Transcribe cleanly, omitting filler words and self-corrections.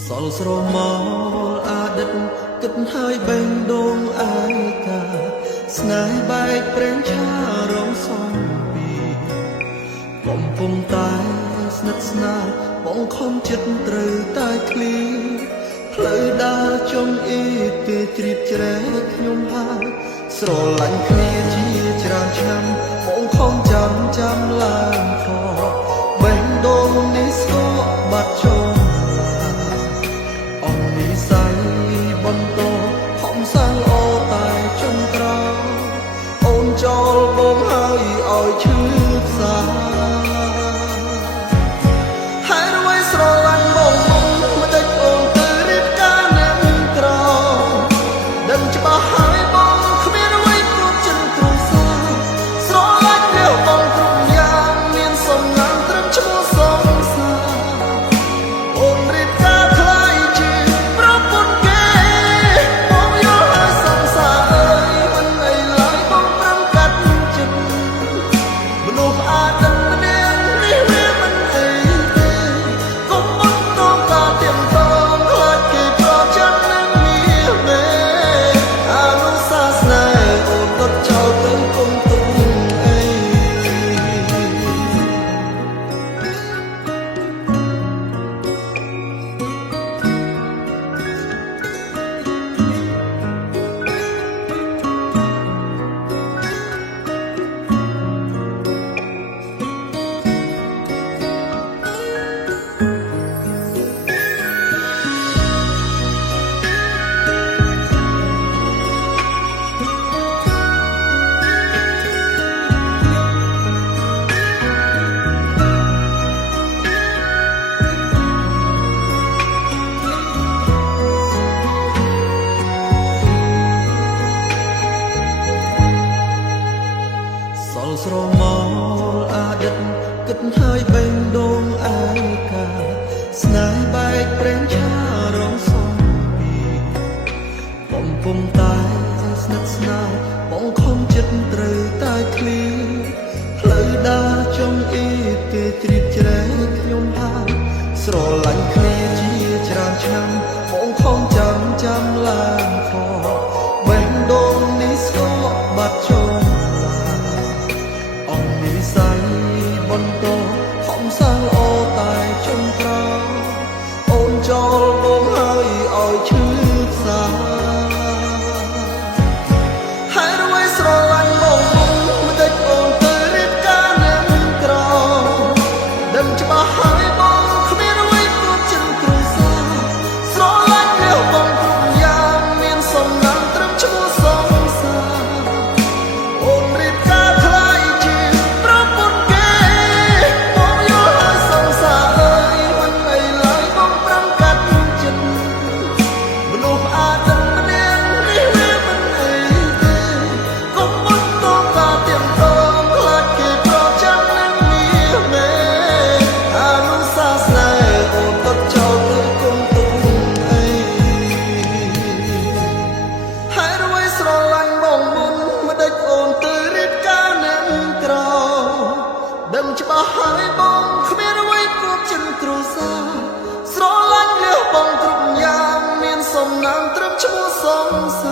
សល់ស្រមោលអតីតគិតហើយបេះដូងឯកាស្នេហ៍បែកប្រេងឆារងសំពីកំពុងតែស្និទ្ធស្នាលបងខំចិត្តត្រូវតែឃ្លីផ្លូវដើរចំអ៊ីទេជ្រាបជ្រែកខ្ញុំហើយស្រឡាញ់គ្នាជាច្រើនឆ្នាំបងខំចាំឡើងខបេះដូងនេះស្គរបាត់ចោលអង្គនិស័យបន្តខំសាងល្អតែចុងក្រោយអូនចោលបងហើយឲ្យឈឺផ្សាហើយរយស្រឡាញ់បងមិនដេចអូនទៅរៀបការនឹងក្រដឹងច្បាស់ហើយបងគ្មានអ្វីព្រោះចិនគ្រួសារស្រឡាញ់រាវបងគ្រប់យ៉ាងមានសំណាងត្រឹមឈ្មោះសងសាអូនរៀបការខ្លាយជាប្រពន្ធគេបងយល់ហើយសងសាអើយមិនអីឡើយបងប្រឹងកាត់ចិត្តមនុស្សអាចនឹងម្នាក់នេះវាមិនអីទេកុំអត់តការទៀមតងខ្លាចគេប្រចាំនឹងមានមេអនុសាសនាអូនដុតចោលទៅកុំទុកអីសល់ស្រមោលអតីតគិតហើយបេះដូងឯកាស្នេហ៍បែកប្រេងឆារងសំពីកំពុងតែស្និទ្ធស្នាលបងខំចិត្តត្រូវតែឃ្លីផ្លូវដើរចំអ៊ីទេជ្រាបជ្រែកខ្ញុំហើយស្រឡាញ់គ្នាជាច្រើនឆ្នាំបងខំចាំឡើងខបេះដូងនេះស្គរបាត់ចោលអង្គនិស័យបន្តខំសាងល្អតែចុងក្រោយអូនចោលបងហើយឲ្យឈឺផ្សាហើយរយស្រឡាញ់បងមិនដេចអូនទៅរៀបការនឹងក្រដឹងច្បាស់ហើយបងគ្មានអ្វីព្រោះចិនគ្រួសារស្រឡាញ់រាវបងគ្រប់យ៉ាងមានសំណាងត្រឹមឈ្មោះសងសាអូនរៀបការខ្លាយជាប្រពន្ធគេបងយល់ហើយសងសាអើយមិនអីឡើយបងប្រឹងកាត់ចិត្តមនុស្សអាចនឹងម្នាក់នេះវាមិនអីទេកុំអត់តការទៀមតងខ្លាចគេប្រចាំនឹងមានមេអនុសាសនាអូនដុតចោលទៅកុំទុកអីហើយរយស្រឡាញ់បងមិនដេចអូនទៅរៀបការនឹងក្រដឹងច្បាស់ហើយបងគ្មានអ្វីព្រោះចិនគ្រួសារស្រឡាញ់រាវបងគ្រប់យ៉ាងមានសំណាងត្រឹមឈ្មោះសងសា